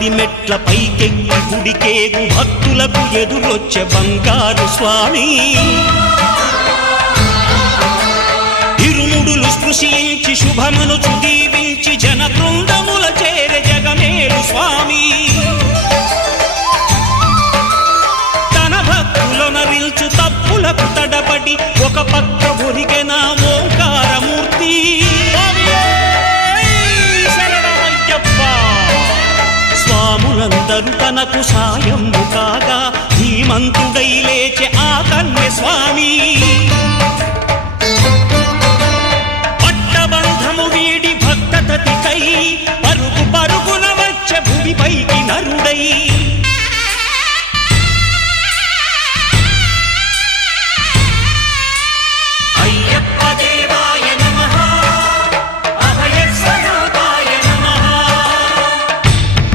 పడి మెట్ల పైకెక్కి గుడికేగు భక్తులకు ఎదురొచ్చే బంగారు స్వామి ఇరుముడులు స్పృశించి శుభమనుచు దీవించి జన బృందముల చేరే జగమేలు స్వామి తన భక్తులనరిల్చు తప్పులకు తడబడి ఒక పక్క ఒరిగెన ఓంకారమూర్తి స్వాములందరూ తనకు సాయము కాగా ధీమంతుడై లేచే ఆ కన్య స్వామి పట్టబంధము వీడి భక్తతతికై పరుగు పరుగున వచ్చే భూమిపైకి నరుడై